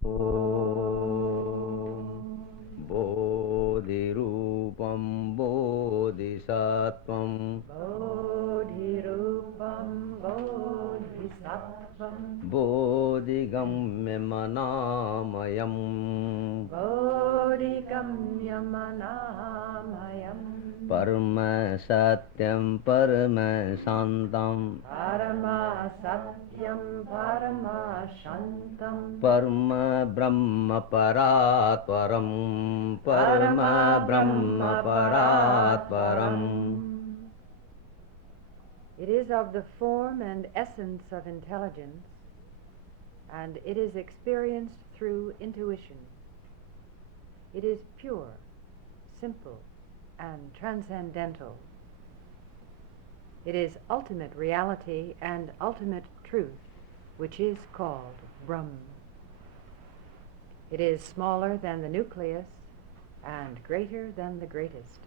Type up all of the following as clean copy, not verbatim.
ॐ बोधिरूपं बोधिसत्त्वं Bodhirupam Bodhisattvam बोधिगम्यमनामयम् Bodhigamyamanamayan परम सत्यं परम शान्तं Parama Satyam Parama Shantam परम ब्रह्म परात्परं परम ब्रह्म Parama परात्परम् Paratparam. It is of the form and essence of intelligence, and it is experienced through intuition. It is pure, simple, and transcendental. It is ultimate reality and ultimate truth, which is called Brahm. It is smaller than the nucleus and greater than the greatest.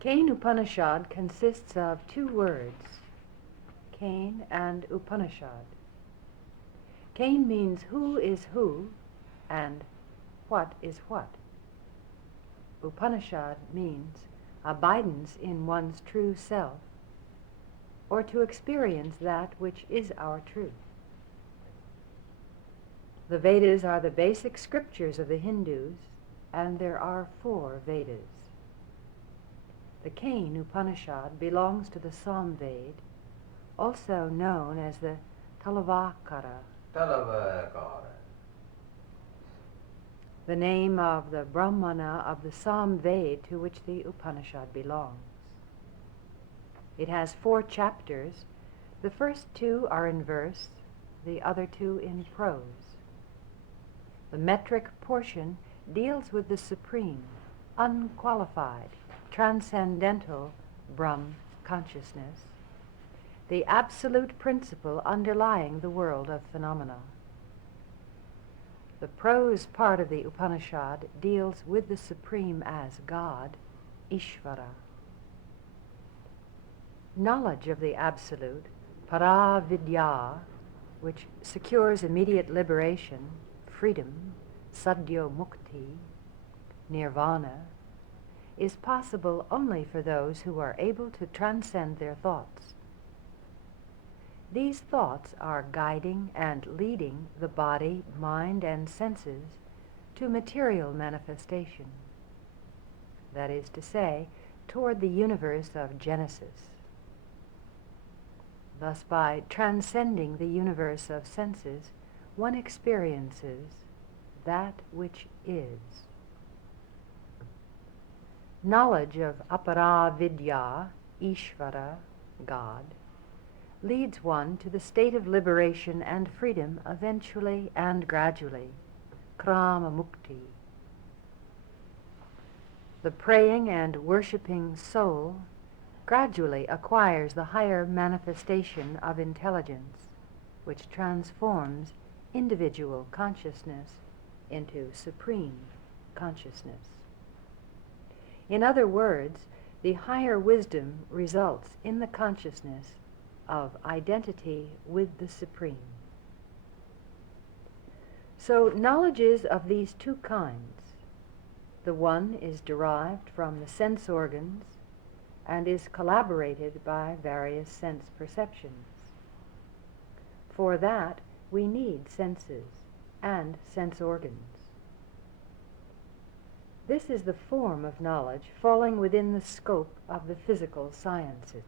Kain Upanishad consists of two words, Kain and Upanishad. Kain means who is who and what is what. Upanishad means abidance in one's true self, or to experience that which is our truth. The Vedas are the basic scriptures of the Hindus, and there are 4 Vedas. The Kain Upanishad belongs to the Samved, also known as the Talavakara, the name of the Brahmana of the Samved to which the Upanishad belongs. It has 4 chapters. The first 2 are in verse, the other 2 in prose. The metric portion deals with the supreme, unqualified, transcendental Brahm consciousness, the absolute principle underlying the world of phenomena. The prose part of the Upanishad deals with the Supreme as God, Ishvara. Knowledge of the Absolute, Paravidya, which secures immediate liberation, freedom, Sadhyo Mukti, Nirvana, is possible only for those who are able to transcend their thoughts. These thoughts are guiding and leading the body, mind, and senses to material manifestation, that is to say, toward the universe of Genesis. Thus, by transcending the universe of senses, one experiences that which is. Knowledge of Aparavidya, Ishvara, God, leads one to the state of liberation and freedom eventually and gradually, Krama Mukti. The praying and worshipping soul gradually acquires the higher manifestation of intelligence, which transforms individual consciousness into supreme consciousness. In other words, the higher wisdom results in the consciousness of identity with the Supreme. So knowledge is of these 2 kinds. The one is derived from the sense organs and is collaborated by various sense perceptions. For that, we need senses and sense organs. This is the form of knowledge falling within the scope of the physical sciences.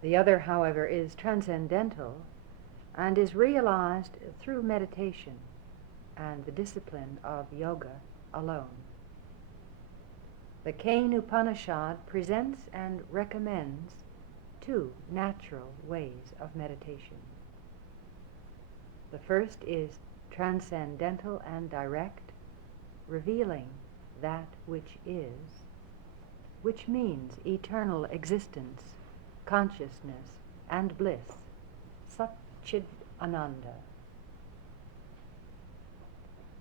The other, however, is transcendental and is realized through meditation and the discipline of yoga alone. The Kain Upanishad presents and recommends 2 natural ways of meditation. The first is transcendental and direct, revealing that which is, which means eternal existence, consciousness, and bliss, Satchid Ananda.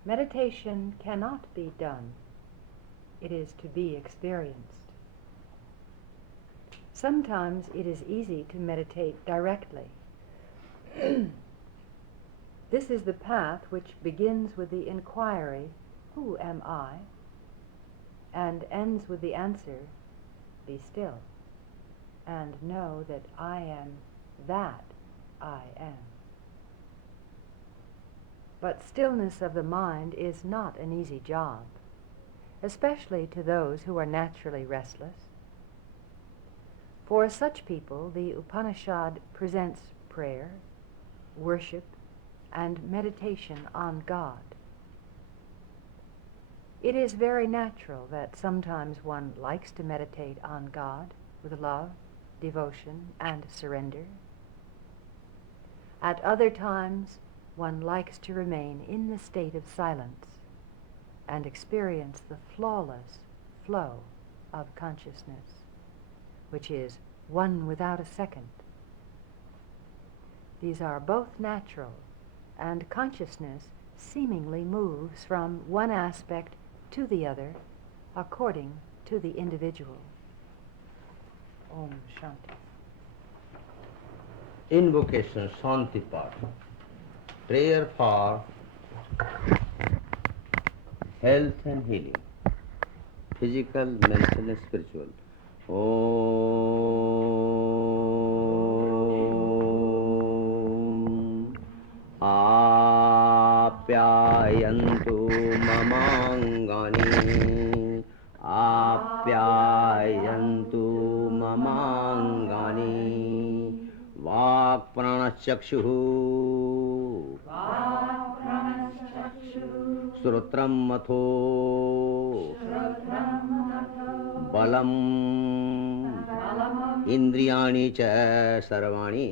Meditation cannot be done. It is to be experienced. Sometimes it is easy to meditate directly. This is the path which begins with the inquiry, "Who am I?" and ends with the answer, "Be still, and know that I am that I am." But stillness of the mind is not an easy job, especially to those who are naturally restless. For such people, the Upanishad presents prayer, worship, and meditation on God. It is very natural that sometimes one likes to meditate on God with love, devotion, and surrender. At other times, one likes to remain in the state of silence and experience the flawless flow of consciousness, which is one without a second. These are both natural, and consciousness seemingly moves from one aspect to the other according to the individual. Om Shanti. Invocation Shanti Part. Prayer for health and healing, physical, mental and spiritual. Om Apyayantu mamangani, Apyayantu mamangani, Vak pranachakshuh, Srotram matho, Balam, Indriyani cha sarvani,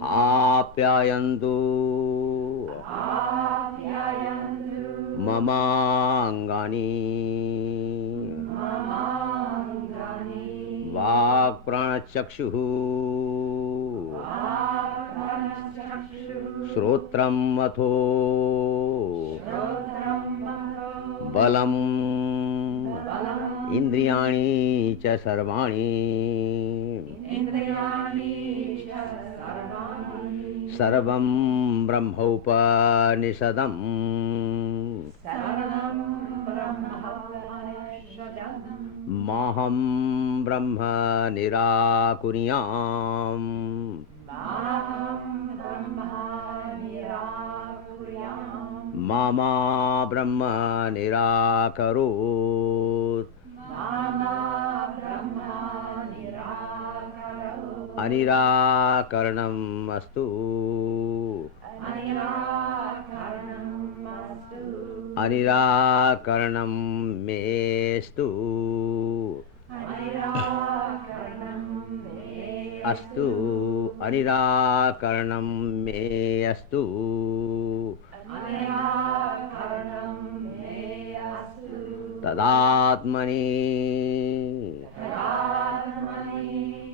Apyayantu mamangani, Vak pranachakshuh, Srotram matho, Balam, Indriyani cha sarvani, Sarvam Brahmaupanishadam, Maham Brahma Nirakuriyam, Mama Brahma Nirakarut, Anirakaranam astu, Anirakaranam mestu, Astu, Anirakaranam me astu, Tadatmani,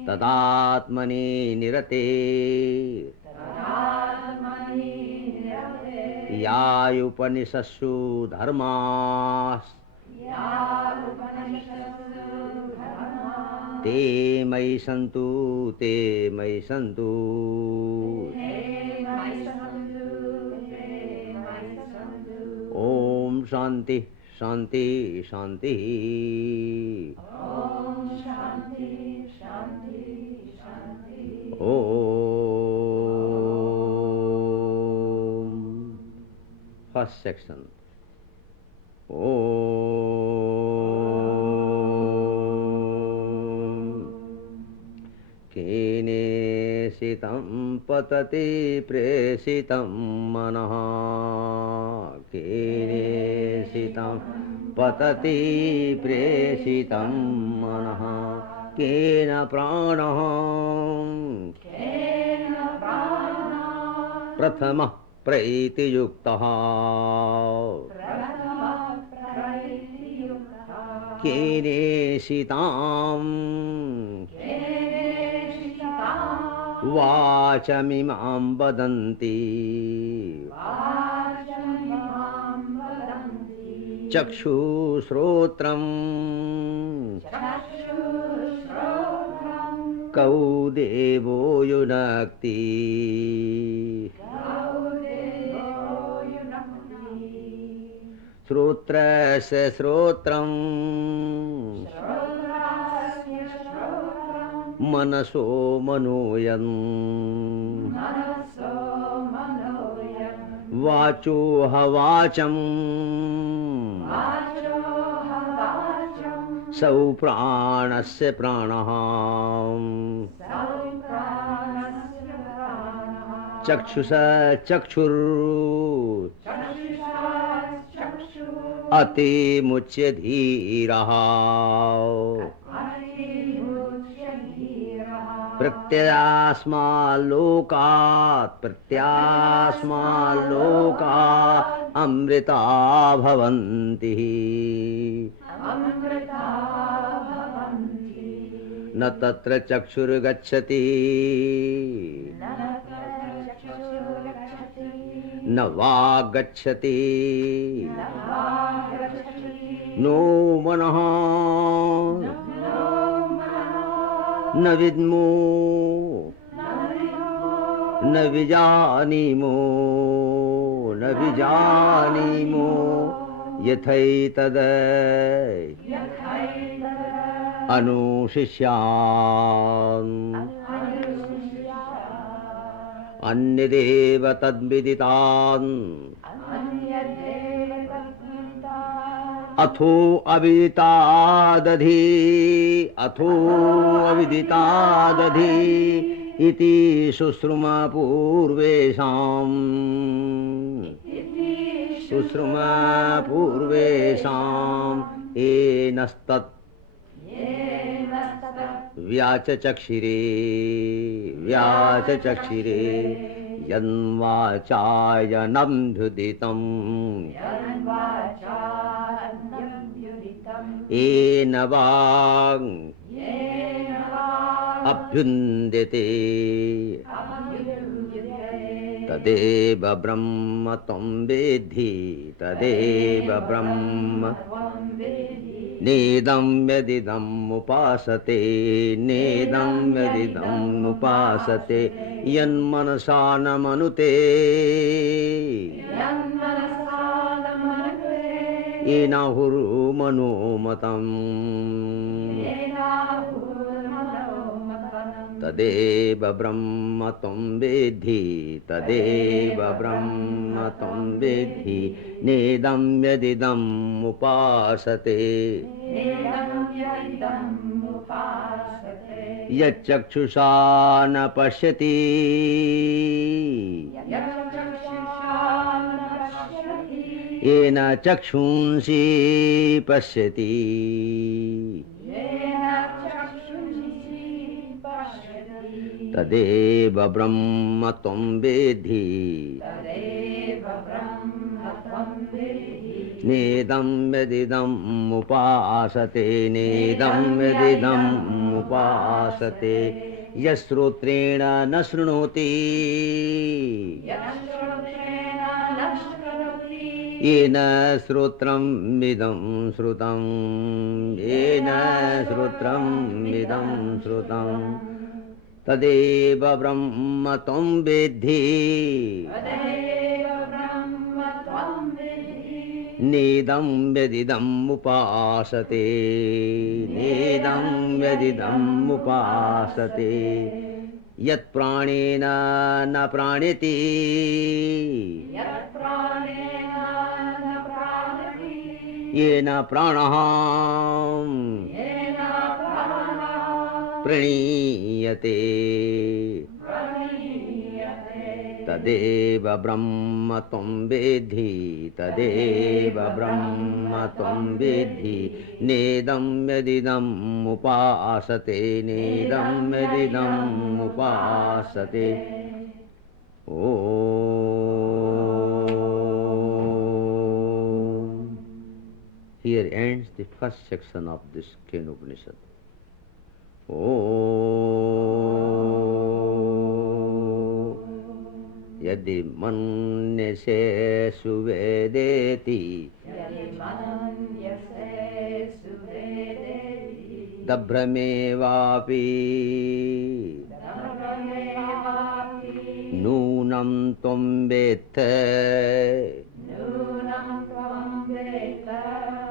Tadatmani nirate, Yayupanishasu dharmas, Te mai santu, te mai santu, Om Shanti, Shanti, Shanti. Om. First section. Om. Kene sitam patati presitam manaha, Kene sitam patati presitam manaha, Kena pranaham Prathama praiti yuktaha, Kene sitam Vachamimam vadanti, चक्षुश्रोत्रम् कौ देवो युनक्ति श्रोत्रस्य श्रोत्रम् मनसो मनोयन् वाचो हवाचम् सौ प्राणस्य प्राणः चक्षुषा चक्षुर् अतिमुच्य धीरः प्रत्यास्माल्लोकात् अमृता भवन्ति न तत्र चक्षुर्गच्छति न वाग्गच्छति नो मनः न विद्मो न विजानीमो यथैतद् अनुशिष्यान् अन्यदेव तद्विदितान् अथो अविदितादधि इति शुश्रुमा पूर्वेषाम् एनस्तत् व्याचचक्षिरे यन्वाचायनं ध्युदितम् येन वाङ् अभ्युन्दिते तदेव ब्रह्म त्वं वेद्धि नेदं यदिदम् उपासते यन्मनसा न मनुते येनाहुर्मनोमतम् तदेव ब्रह्म त्वं वेद्धि नेदं यदिदम् उपासते यच्चक्षुषा न पश्यति येन चक्षुंषि पश्यति तदेव ब्रह्म त्वं वेद्धि नेदं यदिदम् उपासते यश्रोत्रेण न शृणोति येन श्रोत्रम् इदं श्रुतं तदेव ब्रह्म त्वं वेद्धि नेदं यदिदम् उपासते यत्प्राणेन न प्राणयति येन प्राणः प्रणीयते तदेव ब्रह्म त्वं वेद्धि नेदं यदिदम् उपासते ॐ Here ends the first section of this Kenopanishad. यदि मन्यसे सुवेदेति दभ्रमेवापि नूनं त्वं वेत्थ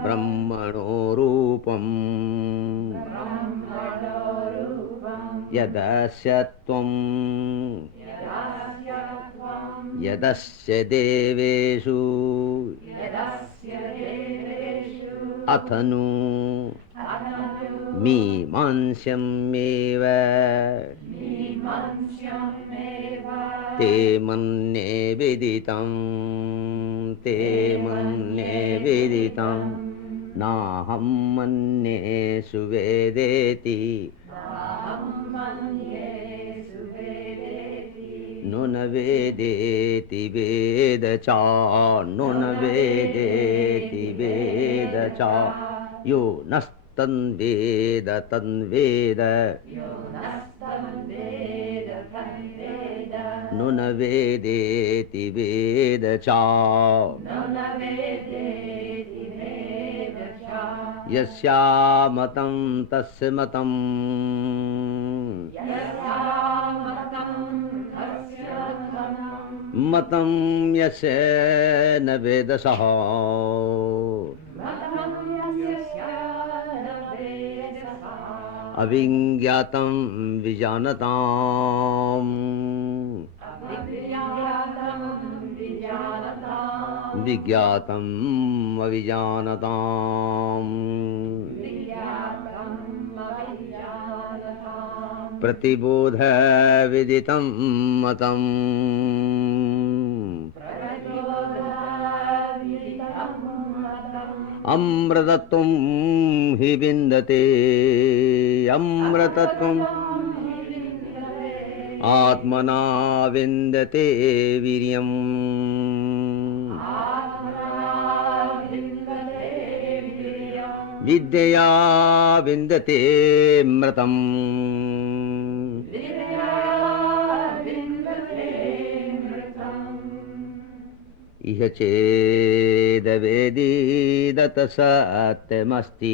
ब्रह्मणो रूपम् यदस्य त्वं यदस्य देवेषु अथनु मीमांस्यमेव ते मन्ये विदितं ते मन्ये विदितं नाहं मन्ये सुवेदेति नुन वेदेति वेद च नुन वेदेति वेद च यो नस्तन्वेद तन्वेद नुन वेदेति वेद च यस्यामतं तस्य मतम् मतं यस्य न वेदसः अविज्ञातं विजानताम् विज्ञातम् अविजानताम् प्रतिबोध विदितं मतम् अमृतत्वं हि विन्दते अमृतत्वम् आत्मना विन्दते वीर्यम् विद्यया विन्दते मृतम् इह चेदवेदीदत सत्यमस्ति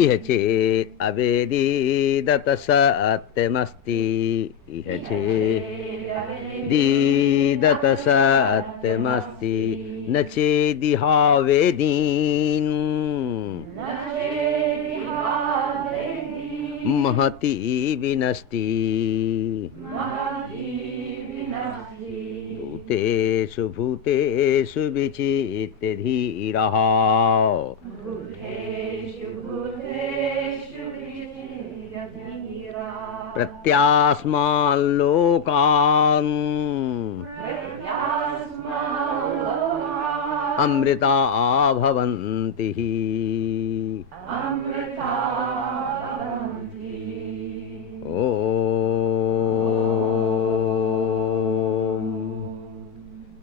इह चेत् अवेदीदत सत्यमस्ति इह चेदीदत सत्यमस्ति न चेदिहावेदीन् महती विनष्टि भूतेषु भूतेषु विचित्य धीरः प्रत्यास्माल्लोकान् अमृता भवन्ति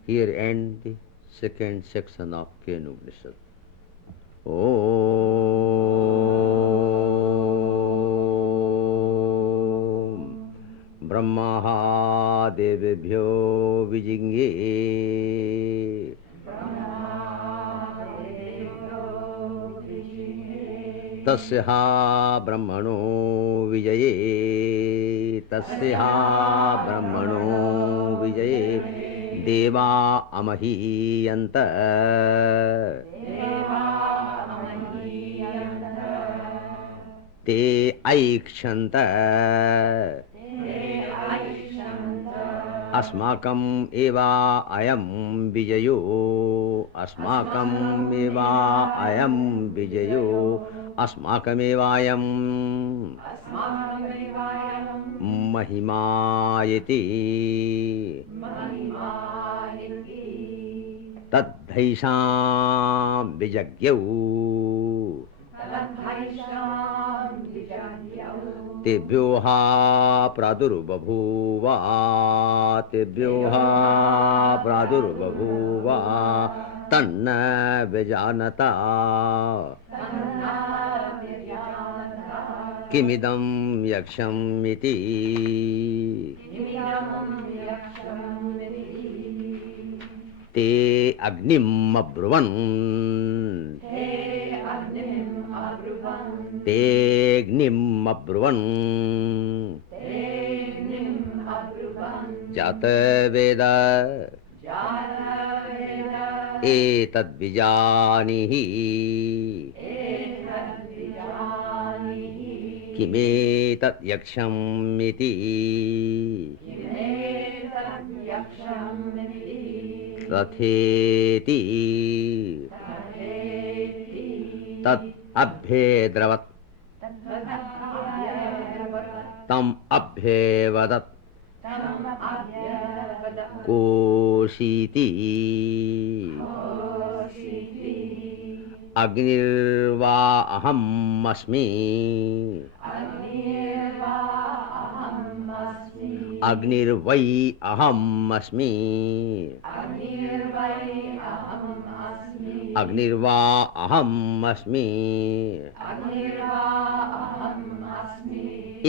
Here end the second section of Kenu Upanishad. Om Brahma Devebhyo Vijingye Tasya Brahmano Vijaye Tasya Brahmano Vijaye देवा अमहीयन्त ते ऐक्षन्त अस्माकम् एवा अयं विजयो अस्माकम् एवा अयं विजयो अस्माकमेवायं महिमायति तद्धैषां विजज्ञौ तेभ्यो हा प्रादुर्बभूव तेभ्यो हा प्रादुर्बभूव तन्न विजानता किमिदं यक्षमिति ते अग्निम् अब्रुवन् ते अग्निम् अब्रुवन् जातवेद एतद्विजानीहि किमेतत् यक्षमिति तथेति तत् अभ्येद्रवत् तम् अभ्येवदत् कोशीति अग्निर्वा अहम् अस्मि अग्निर्वै अहम् अस्मि अग्निर्वा अहम् अस्मि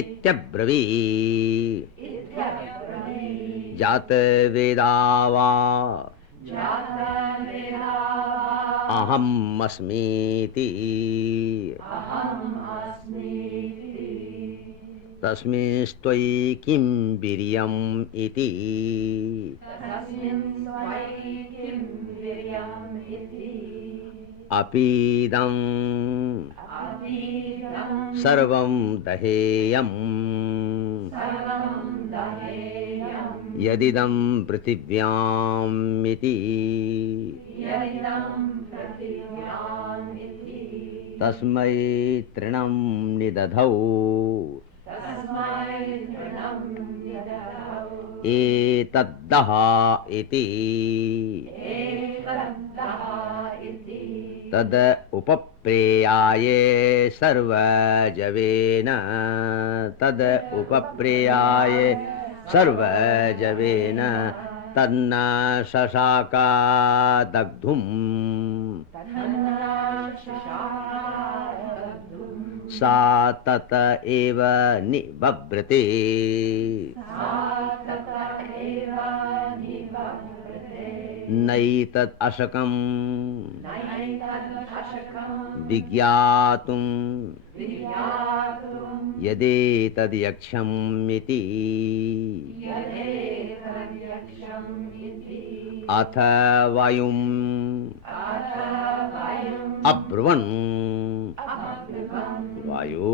इत्यब्रवीत् जातवेदा वा अहम् अस्मीति तस्मिंस्त्वयि किं वीर्यम् इति अपीदं सर्वं दहेयम् यदिदं पृथिव्याम् इति तस्मै तृणं निदधौ एतद्दः इति तद उपप्रेयाये सर्वजवेन तद उपप्रेयाये सर्वजवेन तन्न शशाका दग्धुम् सा तत एव निबभ्रते नैतद् अशकम् विज्ञातुम् यदेतद् यक्षम् इति अथ वायुम् अब्रुवन् वायो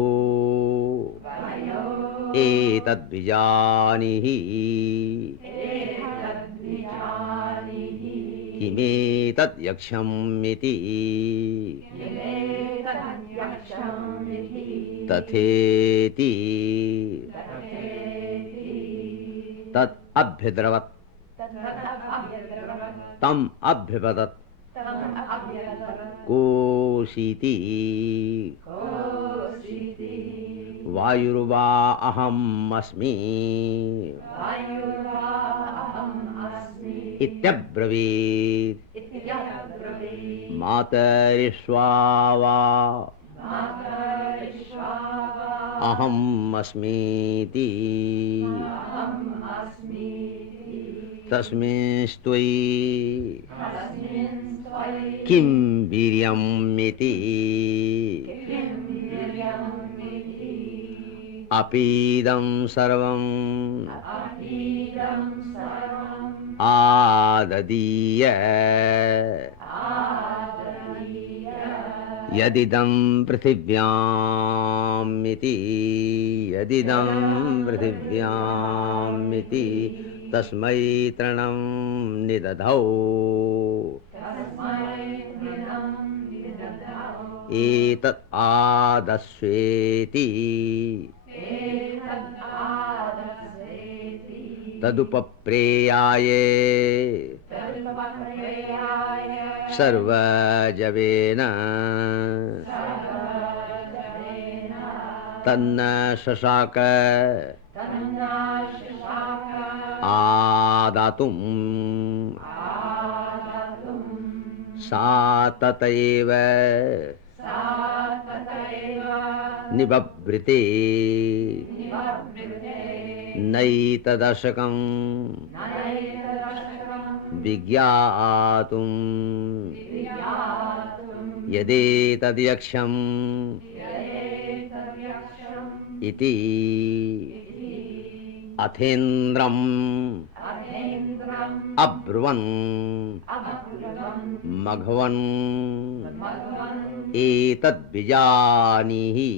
एतद्विजानीहि किमेतद् यक्षम् इति तथेति तत् अभ्यद्रवत् तम् अभ्यपदत् कोशीति वायुर्वा अहम् अस्मि इत्यब्रवीत् मातरिश्वा वा अहम् अस्मीति तस्मिंस्त्वयि किं वीर्यम् इति अपीदं सर्वं आददीय यदिदं पृथिव्याम् इति यदिदं पृथिव्याम् इति तस्मै तृणं निदधौ एतत् आदस्वेति तदुपप्रेयाये सर्वजवेन तन्न शशाक आदातुम् सा ततैव निबभ्रते नैतदशकं विज्ञातुं यदेतद्यक्ष्यम् इति अथेन्द्रम् अब्रुवन् मघवन् एतद्विजानीहि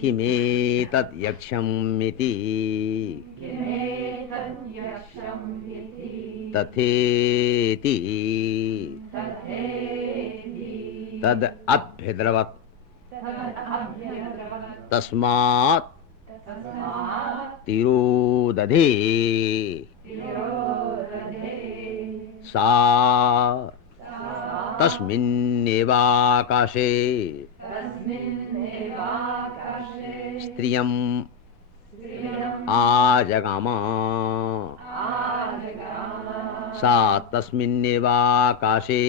किमेतद्यक्ष्यमिति तथेति तद् अभ्यद्रवत् तस्मात् तिरोदधे सा तस्मिन्नेवाकाशे स्त्रियम् आजगाम सा तस्मिन्नेवाकाशे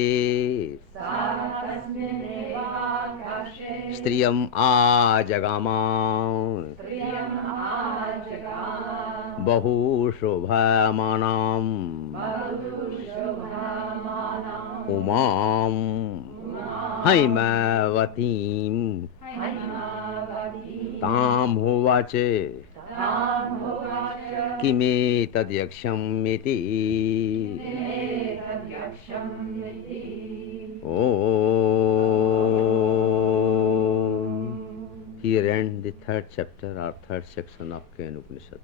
स्त्रियम् आजगाम बहुशोभमानाम् उमां हैमवतीं तां होवाच किमेतद्यक्ष्यमिति Here ends the third chapter or third section of Kena Upanishad.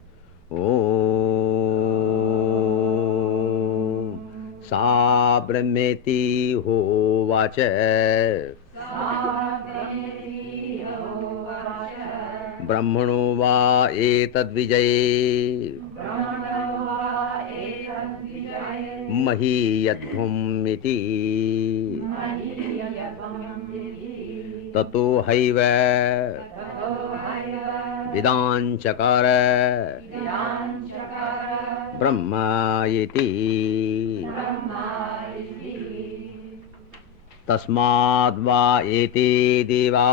सा ब्रह्मेति होवाच ब्रह्मणो वा एतद्विजये महीयध्वम् इति ततो हैव विदाञ्चकार ब्रह्म इति तस्माद्वा एते देवा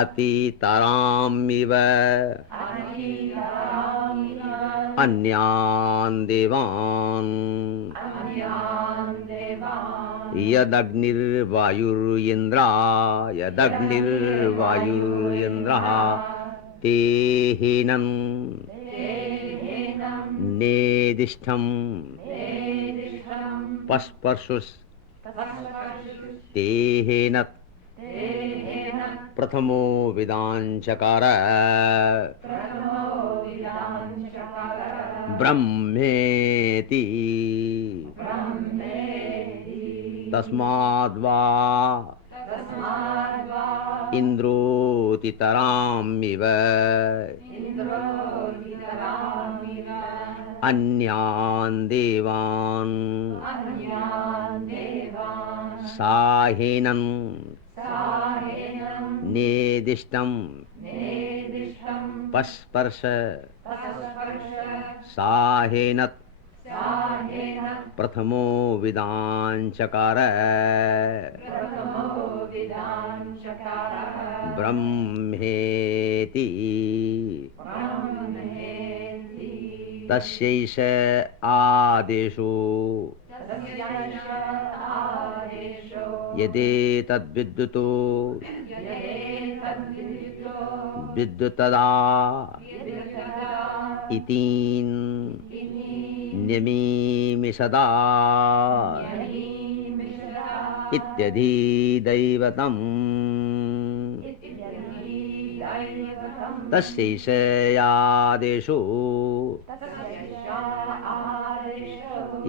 अतितरामिव अन्यान् देवान् यदग्निर्वायुर्येन्द्रः तेहिनं नेदिष्ठं पस्पर्शुस् तेहेन प्रथमो विदाञ्चकार ब्रह्मेति तस्माद्वा इन्द्रोतितरामिव अन्यान् देवान् साहेनं नेदिष्टं पस्पर्श साहेन प्रथमो विदाञ्चकार ब्रह्मेति तस्यैष आदेशो यदेतद्विद्युतो विद्युतदा इतीन् न्यमीमिषदा इत्यधिदैवतम् तस्यैष आदेशो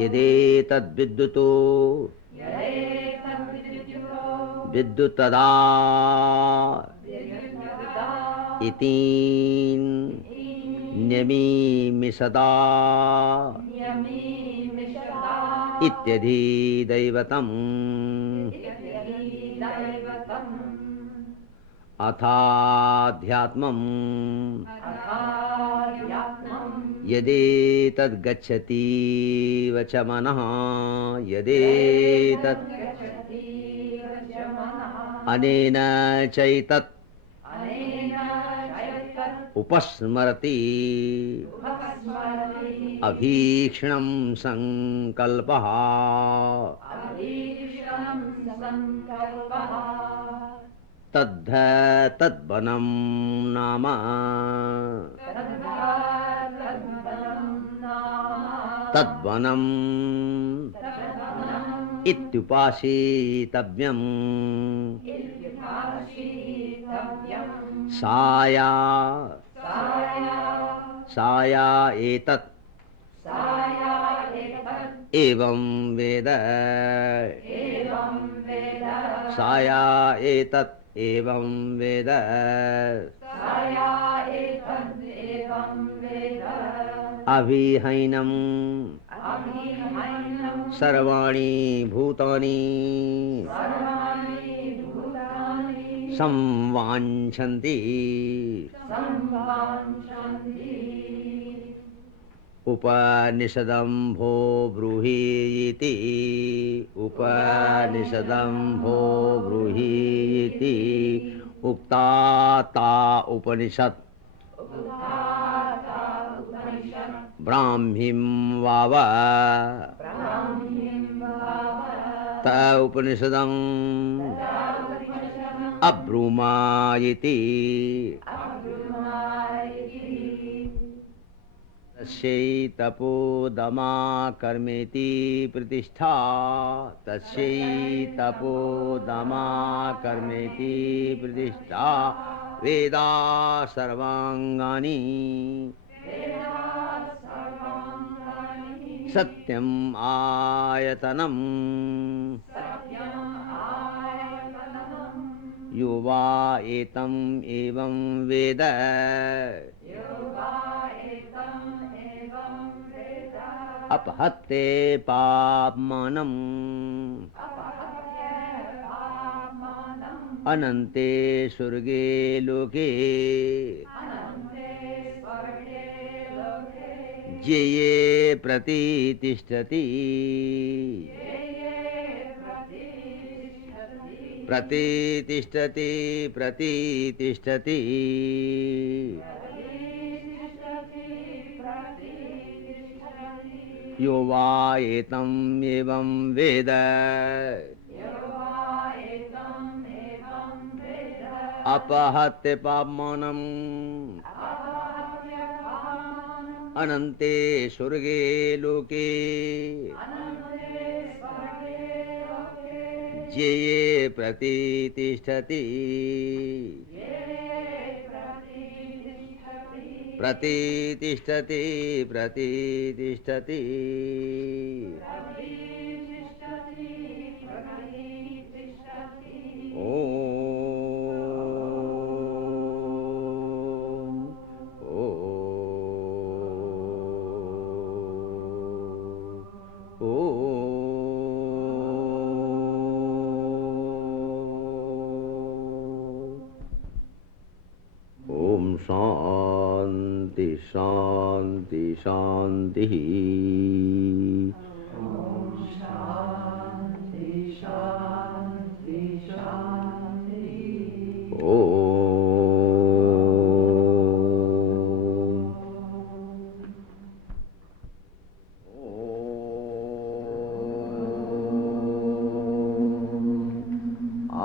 यदेतद्विद्युतो विद्युतदा इतीन् न्यमीमिषदा इत्यधिदैवतम् अथाध्यात्मम् यदेतद्गच्छति वच मनः यदेतत् अनेन चैतत् उपस्मरति अभीक्ष्णं संकल्पः तद्वनं नाम तद्वनम् इत्युपासीतव्यम् साया एतत् एवं वेद साया एतत् एवं वेद अभिहैनम् सर्वाणि भूतानि संवाञ्छन्ति उपनिषदम्भो ब्रूहि इति उपनिषदम्भो ब्रूहि इति उक्ता ता उपनिषत् ब्राह्मीं वाव त उपनिषदम् अब्रूमा इति तस्यै तपोदमा कर्मेति प्रतिष्ठा तस्यै तपोदमा कर्मेति प्रतिष्ठा वेदा सर्वाङ्गानि सत्यम् आयतनम् यो वा एतम् एवं वेद अपहत्ते पाप्मानम् अनन्ते स्वर्गे लोके ज्येये प्रतितिष्ठति प्रतितिष्ठति प्रतितिष्ठति यो वा एतम् एवं वेद अपहत्य पाप्मानम् अनन्ते स्वर्गे लोके ज्येये प्रतितिष्ठति प्रतितिष्ठति प्रतितिष्ठति शांति शांति शांति शांति शांति शांति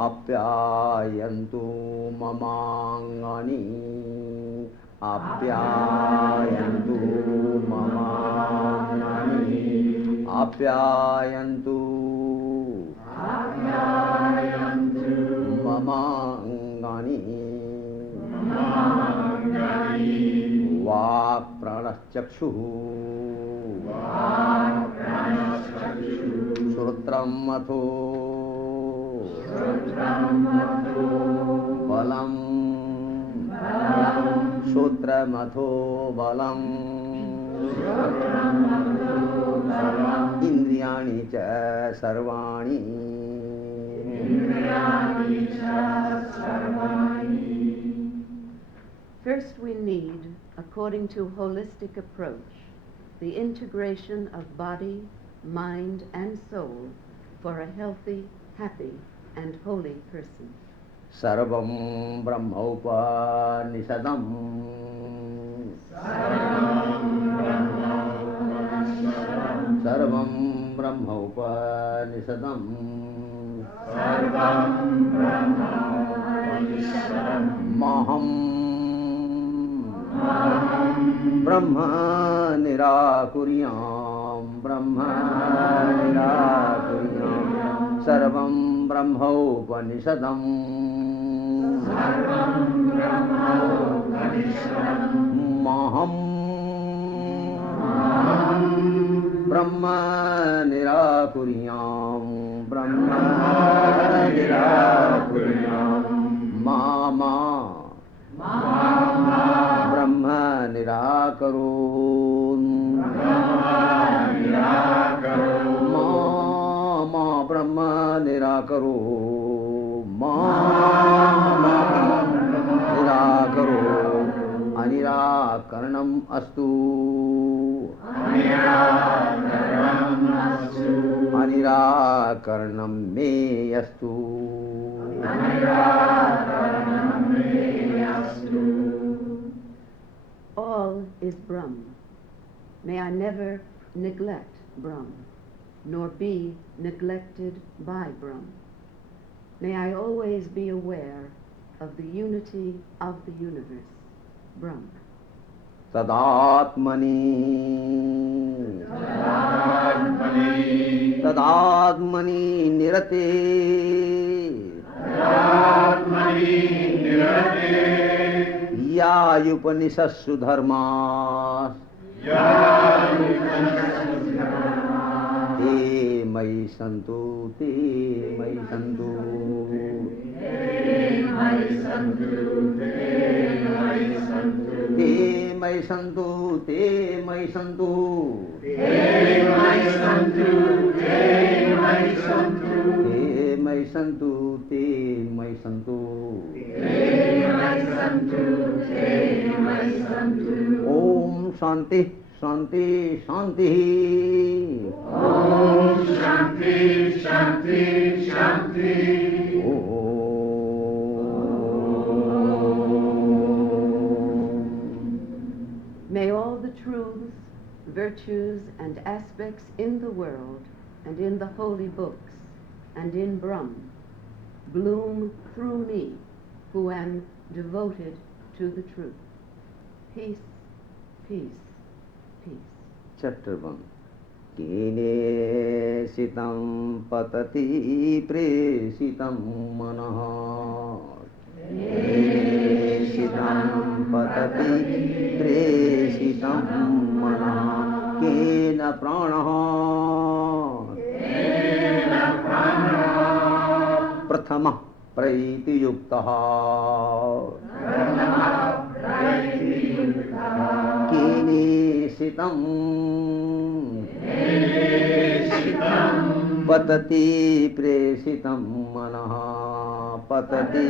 आप्यायन्तु ममाङ्गानि आप्यायन्तु ममाङ्गानि आप्यायन्तु ममाङ्गानि वाक्प्राणश्चक्षुः श्रोत्रम् अथो बलम् श्रोत्रमथो बलम् इन्द्रियाणि च सर्वाणि First, we need, according to holistic approach, the integration of body, mind, and soul for a healthy, happy, and holy person. Sarvam Brahmaupanishadam. Sarvam Brahmaupanishadam. Maham Brahma Nirakuryam. Brahma Nirakuryam. Sarvam Brahmaupanishadam. Maham Brahma Nirakuryam. Brahma Nirakuryam. Mama Brahma Nirakarun. Mama Brahma Nirakaro. Mama Nirakaro. Anirakaranam astu. Anirakaranam me astu. All is Brahm. May I never neglect Brahm, nor be neglected by Brahm. May I always be aware of the unity of the universe, Brahm. Tadatmani Tadatmani Nirate Ya Upanishassu Dharmas Te Mai Santu Te Mai Santu Te Mai Santu Te Mai Santu Te Mai Santu Te Mai Santu Te Mai Santu Te Mai Santu Te Mai Santu Te Mai Santu Om Shanti Shanti Shanti Om Shanti Shanti Shanti May all the truths, virtues, and aspects in the world and in the holy books and in Brahm bloom through me, who am devoted to the truth. Peace, peace, peace. Chapter 1 Kine sitam patati presitam manaha Kine sitam patati presitam manaha Kena pranaha Prathama praiti yuktaha Kine sitam patati presitam manaha patati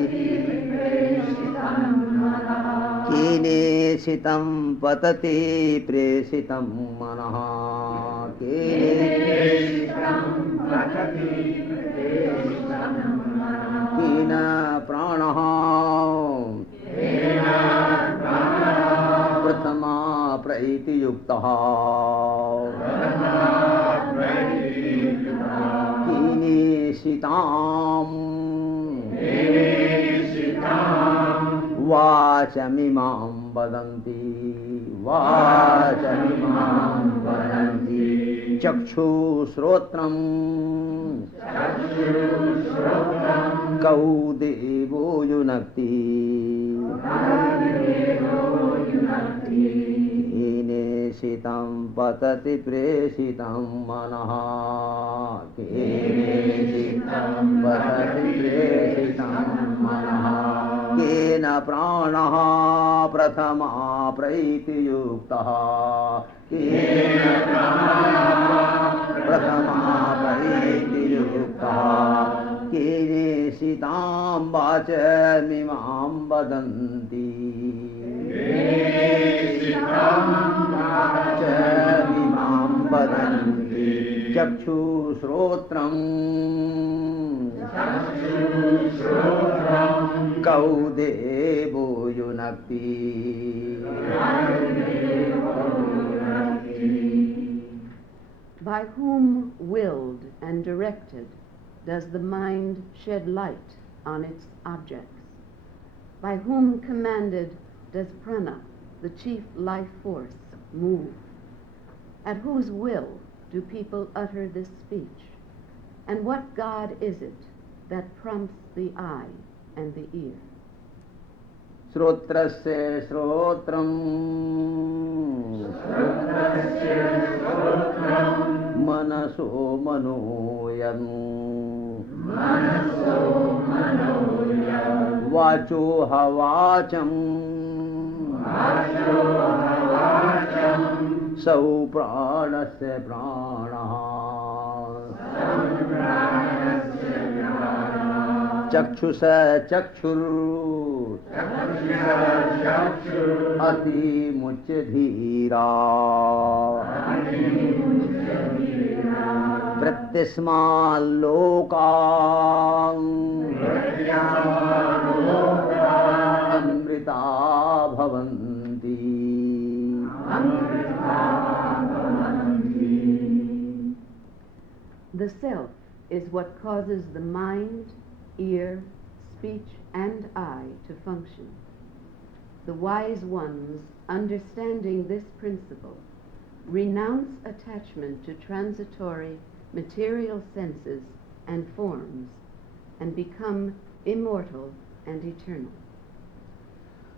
Kine sitam patati presitam manaha Kena pranaha Prathama praiti yuktaha Kine sitam Vachamimam vadanti Vachamimam vadanti Chakshu srotram Kau devo yunakti Kine sitam patati presitam manaha Kine sitam patati presitam manaha Kena pranaha prathama praiti yuktaha Kena pranaha prathama praiti yuktaha Kine sitam vachamimam vadanti च इमां वदन्ति चक्षुश्रोत्रम् कौ देवो युनक्ति By whom willed and directed does the mind shed light on its objects? By whom commanded does prana, the chief life force, move? At whose will do people utter this speech? And what God is it that prompts the eye and the ear? श्रोत्रस्य श्रोत्रम् मनसो मनोयन् वाचो हवाचम् सौ प्राणस्य प्राणः चक्षुष चक्षुर् अतिमुच्य धीरा प्रत्यस्माल्लोकान् अमृता भवन्ति The self is what causes the mind, ear, speech, and eye to function. The wise ones, understanding this principle, renounce attachment to transitory material senses and forms and become immortal and eternal.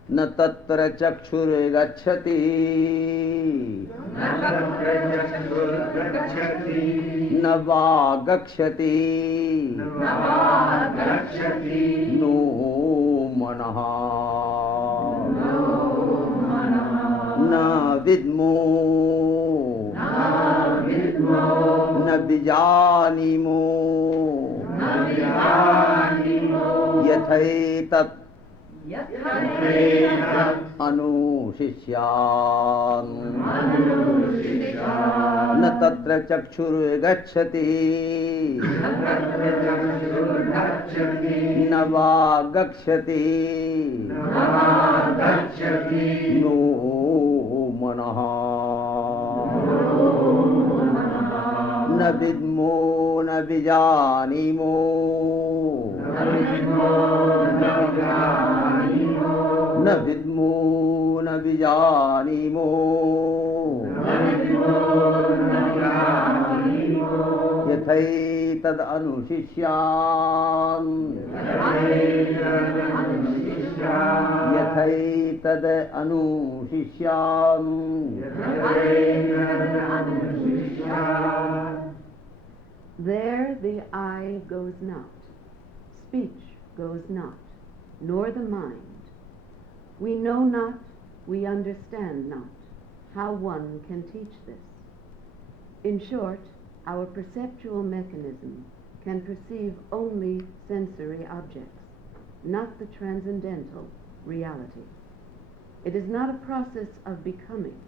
न तत्र चक्षुर्गच्छति न वागच्छति no मनः न विद्मो न विजानीमो यथैतत् अनुशिष्यान् न तत्र चक्षुर्गच्छति न वा गच्छति नो मनः न विद्मो न विजानीमो न विद्मो न विजानीमो यथैतद् अनुशिष्यान् यथैतद् अनुशिष्यान् There the eye goes not, speech goes not, nor the mind. We know not, we understand not how one can teach this. In short, our perceptual mechanism can perceive only sensory objects, not the transcendental reality. It is not a process of becoming,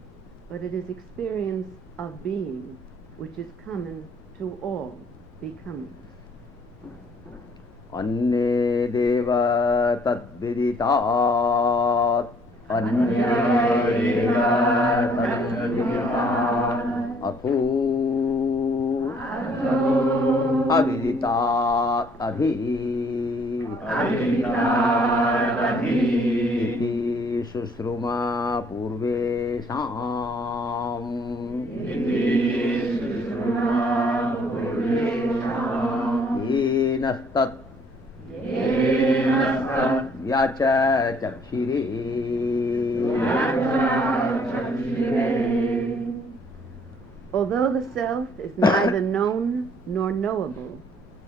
but it is experience of being, which is common to all becomings. अन्ये देव तद्विदितात् अथो अविदितात् अधि इति शुश्रुमा पूर्वेषाम् येनस्तत् व्याचक्षिरे Although the self is neither known nor knowable,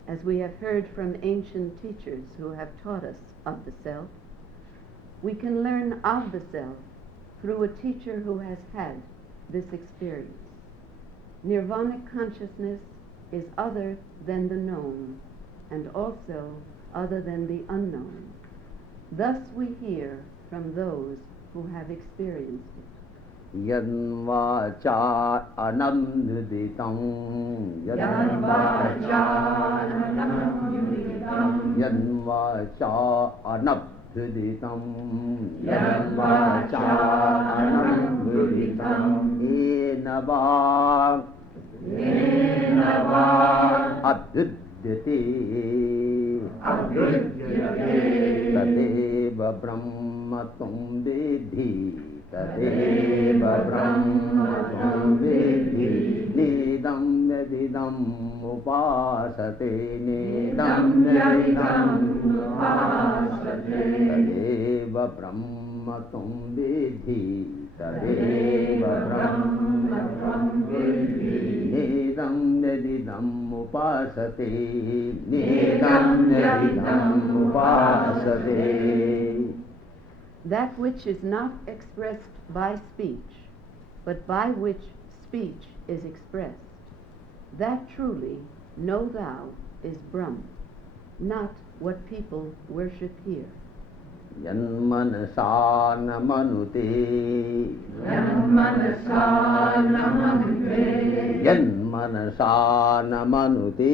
as we have heard from ancient teachers who have taught us of the self, we can learn of the self through a teacher who has had this experience. Nirvanic consciousness is other than the known, and also other than the unknown. Thus we hear from those who have experienced it. Yanvacha anamnuditam Yanvacha anamnuditam Yanvacha anabhuditam Yanvacha anamnuditam Enava abhyudyate Tadeva brahmatam vedhi Tadeva brahmatam vedhi Nidam yadidam upasate Nidam yadidam upasate Tadeva brahmatam vedhi Tadeva brahmatam vedhi Nidam yadidam upasate Nidam yadidam upasate. That which is not expressed by speech, but by which speech is expressed, that truly, know thou, is Brahm, not what people worship here. Yanmanasa namanute Yanmanasa namanute Yanmanasa namanute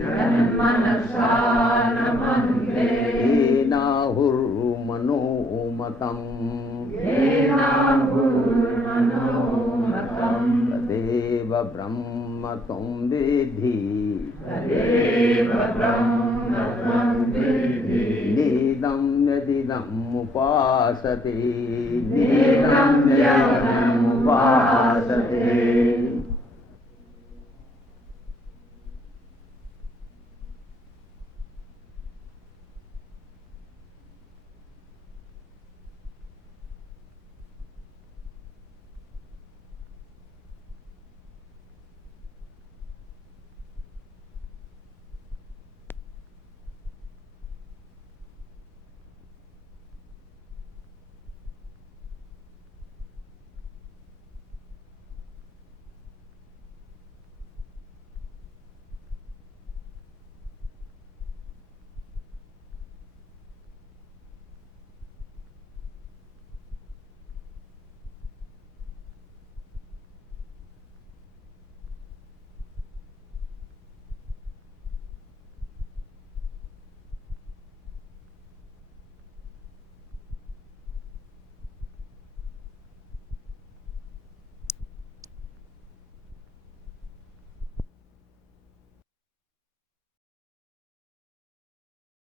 Yanmanasa namanute Enahur manomatam Enahur manomatam Tadeva brahmatam vedhi Tadeva brahmatam vedhi Nidam yadidam upasate Nidam yadidam upasate